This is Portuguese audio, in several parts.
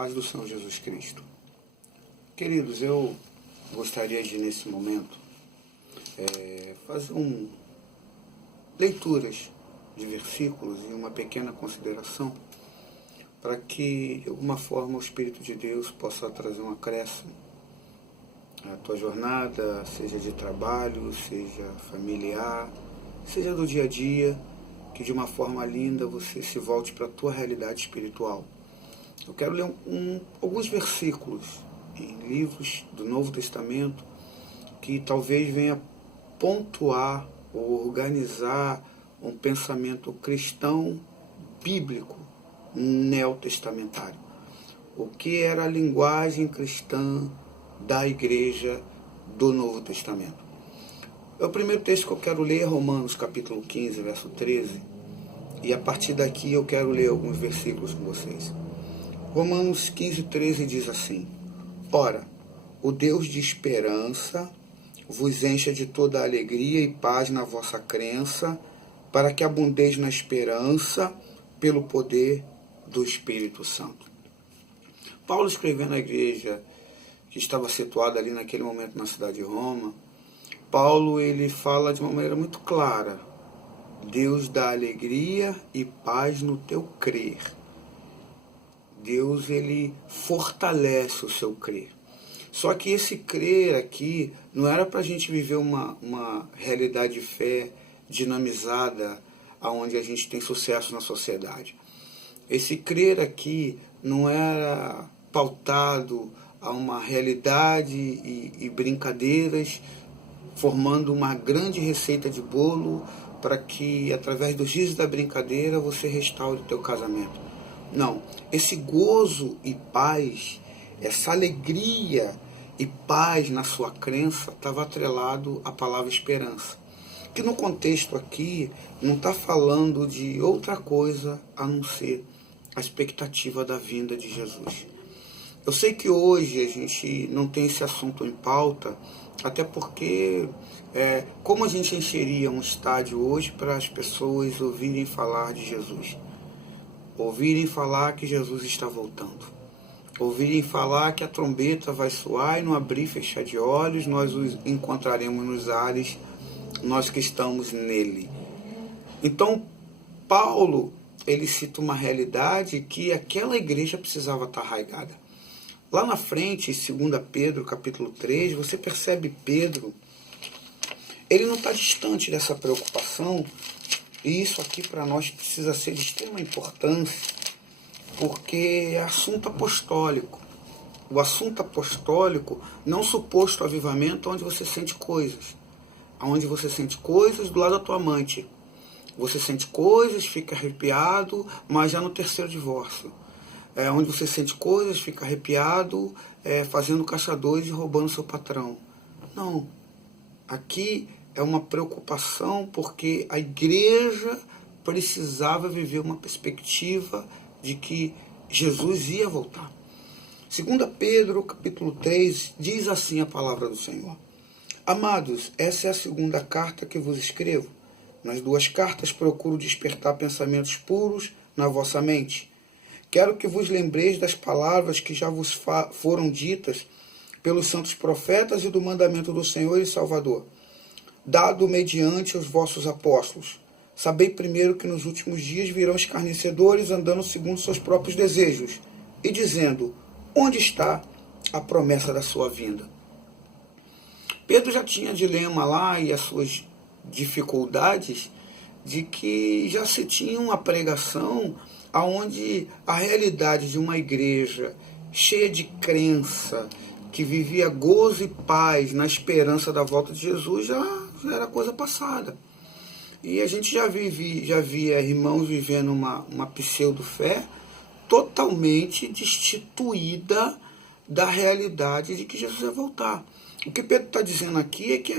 Paz do Senhor Jesus Cristo. Queridos, eu gostaria de, nesse momento, fazer leituras de versículos e uma pequena consideração para que, de alguma forma, o Espírito de Deus possa trazer um acréscimo à tua jornada, seja de trabalho, seja familiar, seja do dia a dia, que de uma forma linda você se volte para a tua realidade espiritual. Eu quero ler alguns versículos em livros do Novo Testamento que talvez venha pontuar ou organizar um pensamento cristão bíblico neotestamentário. O que era a linguagem cristã da igreja do Novo Testamento. O primeiro texto que eu quero ler é Romanos capítulo 15, verso 13. E a partir daqui eu quero ler alguns versículos com vocês. Romanos 15, 13 diz assim: Ora, o Deus de esperança vos encha de toda alegria e paz na vossa crença, para que abundeis na esperança pelo poder do Espírito Santo. Paulo, escrevendo à igreja que estava situada ali naquele momento na cidade de Roma, Paulo ele fala de uma maneira muito clara: Deus dá alegria e paz no teu crer. Deus ele fortalece o seu crer. Só que esse crer aqui não era para a gente viver uma realidade de fé dinamizada, onde a gente tem sucesso na sociedade. Esse crer aqui não era pautado a uma realidade e brincadeiras, formando uma grande receita de bolo para que, através dos risos da brincadeira, você restaure o teu casamento. Não, esse gozo e paz, essa alegria e paz na sua crença estava atrelado à palavra esperança. Que no contexto aqui não está falando de outra coisa a não ser a expectativa da vinda de Jesus. Eu sei que hoje a gente não tem esse assunto em pauta, até porque como a gente encheria um estádio hoje para as pessoas ouvirem falar de Jesus? Ouvirem falar que Jesus está voltando. Ouvirem falar que a trombeta vai soar e no abrir e fechar de olhos nós os encontraremos nos ares, nós que estamos nele. Então, Paulo, ele cita uma realidade que aquela igreja precisava estar arraigada. Lá na frente, em 2 Pedro, capítulo 3, você percebe Pedro, ele não está distante dessa preocupação, e isso aqui para nós precisa ser de extrema importância, porque é assunto apostólico. O assunto apostólico não é um suposto avivamento onde você sente coisas. Onde você sente coisas do lado da tua amante. Você sente coisas, fica arrepiado, mas já no terceiro divórcio. Onde você sente coisas, fica arrepiado, fazendo caixa 2 e roubando seu patrão. Não. Aqui é uma preocupação porque a igreja precisava viver uma perspectiva de que Jesus ia voltar. 2 Pedro, capítulo 3, diz assim a palavra do Senhor: Amados, essa é a segunda carta que vos escrevo. Nas duas cartas procuro despertar pensamentos puros na vossa mente. Quero que vos lembreis das palavras que já vos foram ditas pelos santos profetas e do mandamento do Senhor e Salvador, dado mediante os vossos apóstolos. Sabei primeiro que nos últimos dias virão escarnecedores andando segundo seus próprios desejos e dizendo: onde está a promessa da sua vinda? Pedro já tinha dilema lá e as suas dificuldades de que já se tinha uma pregação onde a realidade de uma igreja cheia de crença, que vivia gozo e paz na esperança da volta de Jesus, já era coisa passada. E a gente já via irmãos vivendo uma pseudo-fé totalmente destituída da realidade de que Jesus ia voltar. O que Pedro está dizendo aqui é que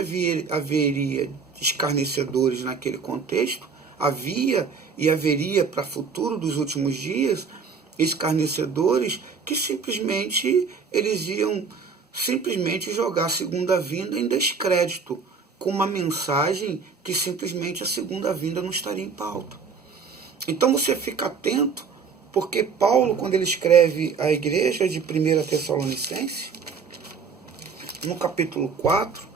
haveria escarnecedores naquele contexto, havia e haveria para o futuro dos últimos dias escarnecedores que simplesmente eles iam simplesmente jogar a segunda vinda em descrédito, com uma mensagem que simplesmente a segunda vinda não estaria em pauta. Então você fica atento Porque Paulo, quando ele escreve a igreja de 1 Tessalonicenses, no capítulo 4,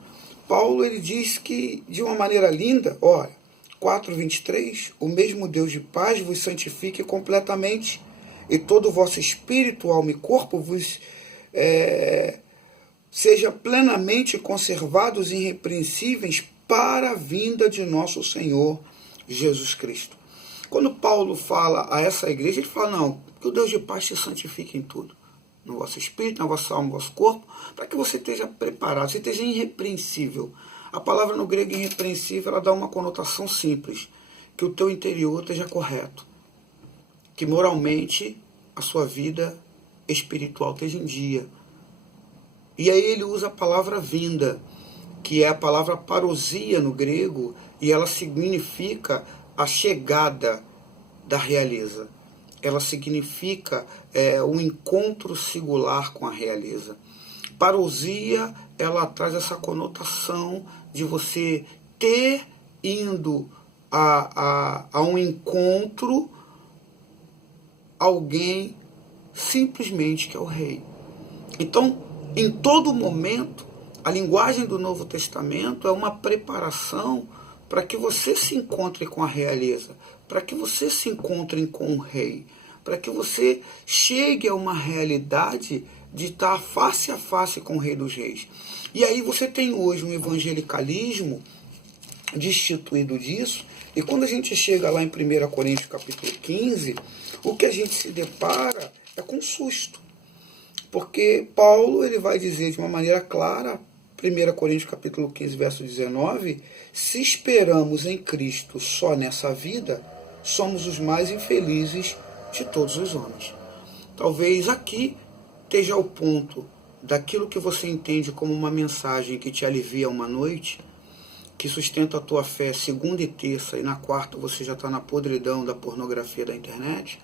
Paulo ele diz que, de uma maneira linda, olha, 4:23, o mesmo Deus de paz vos santifique completamente, e todo o vosso espírito, alma e corpo vos seja plenamente conservados e irrepreensíveis para a vinda de nosso Senhor Jesus Cristo. Quando Paulo fala a essa igreja, ele fala, não, que o Deus de paz te santifique em tudo, no vosso espírito, na vossa alma, no vosso corpo, para que você esteja preparado, você esteja irrepreensível. A palavra no grego irrepreensível, ela dá uma conotação simples, que o teu interior esteja correto, que moralmente a sua vida espiritual esteja em dia. E aí ele usa a palavra vinda, que é a palavra parousia no grego, e ela significa a chegada da realeza. Ela significa um encontro singular com a realeza. Parousia, ela traz essa conotação de você ter indo a um encontro alguém simplesmente que é o rei. Então, em todo momento, a linguagem do Novo Testamento é uma preparação para que você se encontre com a realeza, para que você se encontre com o rei, para que você chegue a uma realidade de estar face a face com o Rei dos Reis. E aí você tem hoje um evangelicalismo destituído disso, e quando a gente chega lá em 1 Coríntios capítulo 15, o que a gente se depara é com susto. Porque Paulo ele vai dizer de uma maneira clara, 1 Coríntios capítulo 15, verso 19, se esperamos em Cristo só nessa vida, somos os mais infelizes de todos os homens. Talvez aqui esteja o ponto daquilo que você entende como uma mensagem que te alivia uma noite, que sustenta a tua fé segunda e terça, e na quarta você já está na podridão da pornografia da internet,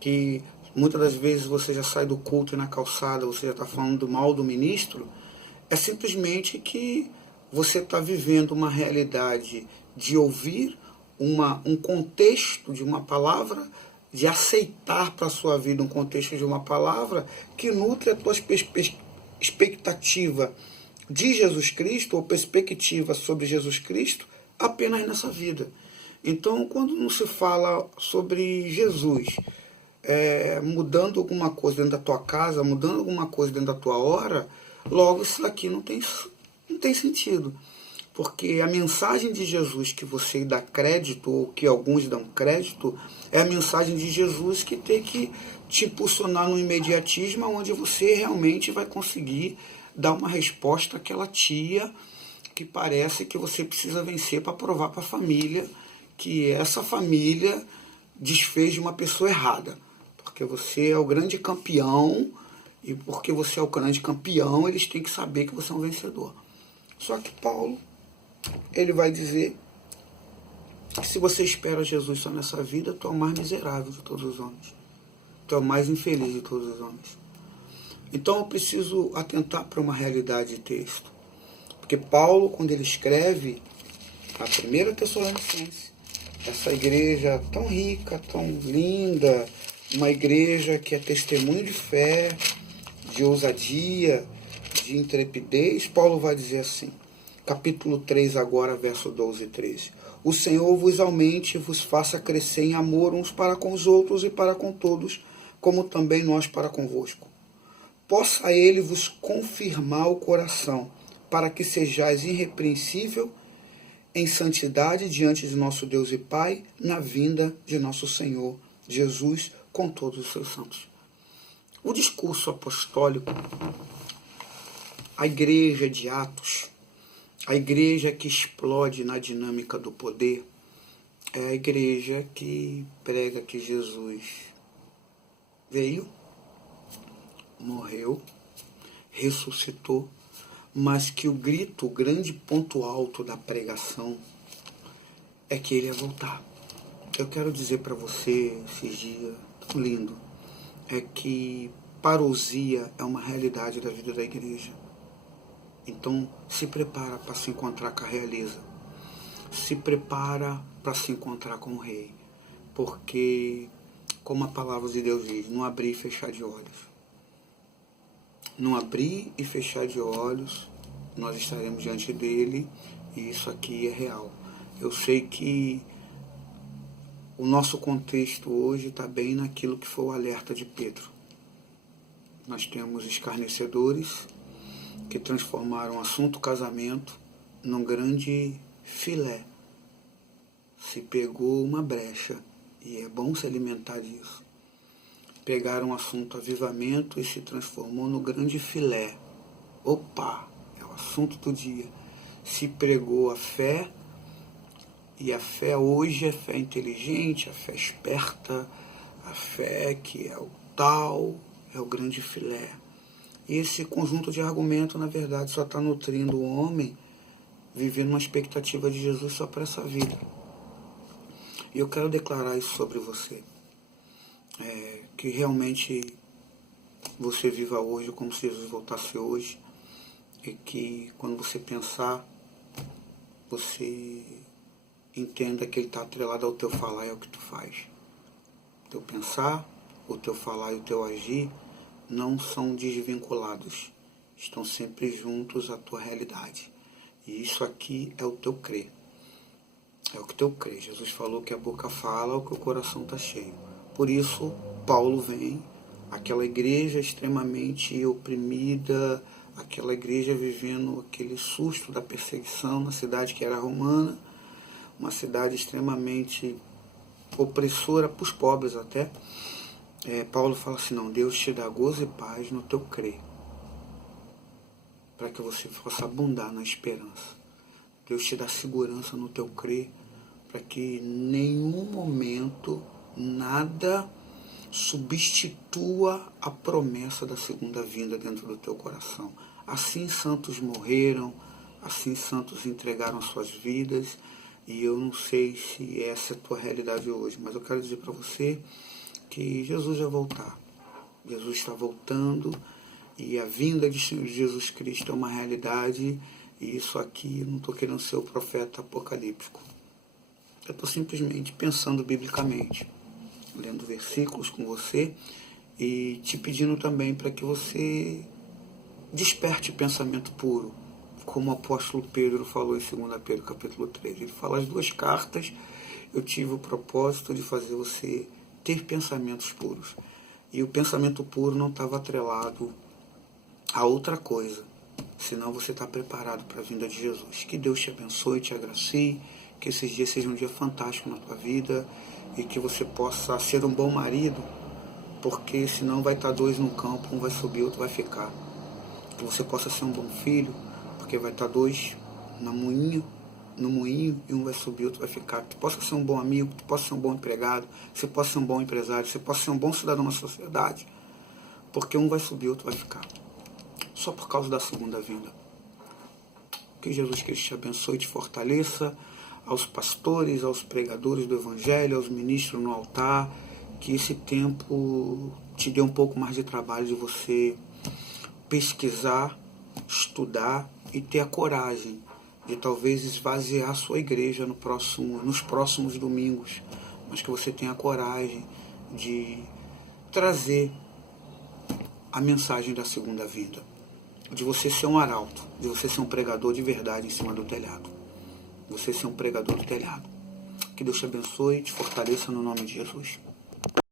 que muitas das vezes você já sai do culto e na calçada você já está falando mal do ministro, é simplesmente que você está vivendo uma realidade de ouvir um contexto de uma palavra, de aceitar para a sua vida um contexto de uma palavra que nutre a tua expectativa de Jesus Cristo, ou perspectiva sobre Jesus Cristo, apenas nessa vida. Então, quando não se fala sobre Jesus, mudando alguma coisa dentro da tua casa, mudando alguma coisa dentro da tua hora, logo isso daqui não tem sentido. Porque a mensagem de Jesus que você dá crédito, ou que alguns dão crédito, é a mensagem de Jesus que tem que te impulsionar no imediatismo, onde você realmente vai conseguir dar uma resposta àquela tia que parece que você precisa vencer para provar para a família que essa família desfez de uma pessoa errada. Porque você é o grande campeão, e porque você é o grande campeão, eles têm que saber que você é um vencedor. Só que Paulo, ele vai dizer que se você espera Jesus só nessa vida, tu é o mais miserável de todos os homens. Tu é o mais infeliz de todos os homens. Então eu preciso atentar para uma realidade de texto. Porque Paulo, quando ele escreve a 1 Tessalonicenses, essa igreja tão rica, tão linda, uma igreja que é testemunho de fé, de ousadia, de intrepidez, Paulo vai dizer assim, capítulo 3 agora, verso 12 e 13. O Senhor vos aumente e vos faça crescer em amor uns para com os outros e para com todos, como também nós para convosco. Possa ele vos confirmar o coração, para que sejais irrepreensível em santidade diante de nosso Deus e Pai, na vinda de nosso Senhor Jesus com todos os seus santos. O discurso apostólico, a igreja de Atos, a igreja que explode na dinâmica do poder, é a igreja que prega que Jesus veio, morreu, ressuscitou, mas que o grito, o grande ponto alto da pregação é que ele ia voltar. Eu quero dizer para você, esses dias, tão lindo, é que parousia é uma realidade da vida da igreja. Então, se prepara para se encontrar com a realeza. Se prepara para se encontrar com o rei. Porque como a palavra de Deus diz, não abrir e fechar de olhos. Não abrir e fechar de olhos, nós estaremos diante dele, e isso aqui é real. Eu sei que o nosso contexto hoje está bem naquilo que foi o alerta de Pedro. Nós temos escarnecedores que transformaram o assunto casamento num grande filé. Se pegou uma brecha, e é bom se alimentar disso. Pegaram o assunto avivamento e se transformou no grande filé. Opa, é o assunto do dia. Se pregou a fé, e a fé hoje é fé inteligente, a fé esperta, a fé que é o tal, é o grande filé. E esse conjunto de argumentos, na verdade, só está nutrindo o homem vivendo uma expectativa de Jesus só para essa vida. E eu quero declarar isso sobre você. Que realmente você viva hoje como se Jesus voltasse hoje, e que quando você pensar, você entenda que ele está atrelado ao teu falar e ao que tu faz. O teu pensar, o teu falar e o teu agir não são desvinculados, estão sempre juntos à tua realidade. E isso aqui é o teu crer. É o que teu crer. Jesus falou que a boca fala o que o coração está cheio. Por isso, Paulo vem, aquela igreja extremamente oprimida, aquela igreja vivendo aquele susto da perseguição na cidade que era romana, uma cidade extremamente opressora para os pobres até. Paulo fala assim, não, Deus te dá gozo e paz no teu crer, para que você possa abundar na esperança. Deus te dá segurança no teu crer, para que em nenhum momento nada substitua a promessa da segunda vinda dentro do teu coração. Assim santos morreram, assim santos entregaram suas vidas, e eu não sei se essa é a tua realidade hoje, mas eu quero dizer para você que Jesus vai voltar. Jesus está voltando, e a vinda de Jesus Cristo é uma realidade, e isso aqui, eu não estou querendo ser o profeta apocalíptico. Eu estou simplesmente pensando biblicamente, lendo versículos com você e te pedindo também para que você desperte pensamento puro, como o apóstolo Pedro falou em 2 Pedro capítulo 3. Ele fala as duas cartas, eu tive o propósito de fazer você ter pensamentos puros. E o pensamento puro não estava atrelado a outra coisa, senão você está preparado para a vinda de Jesus. Que Deus te abençoe, te agracie, que esses dias sejam um dia fantástico na tua vida, e que você possa ser um bom marido, porque senão vai estar dois no campo, um vai subir, outro vai ficar. Que você possa ser um bom filho, porque vai estar dois no moinho, e um vai subir, outro vai ficar. Que tu possa ser um bom amigo, que tu possa ser um bom empregado, que você possa ser um bom empresário, que você possa ser um bom cidadão na sociedade, porque um vai subir, outro vai ficar. Só por causa da segunda vinda. Que Jesus Cristo te abençoe e te fortaleça, aos pastores, aos pregadores do Evangelho, aos ministros no altar, que esse tempo te dê um pouco mais de trabalho de você pesquisar, estudar e ter a coragem de talvez esvaziar a sua igreja nos próximos domingos, mas que você tenha a coragem de trazer a mensagem da segunda vinda, de você ser um arauto, de você ser um pregador de verdade em cima do telhado. Você ser um pregador do telhado. Que Deus te abençoe e te fortaleça no nome de Jesus.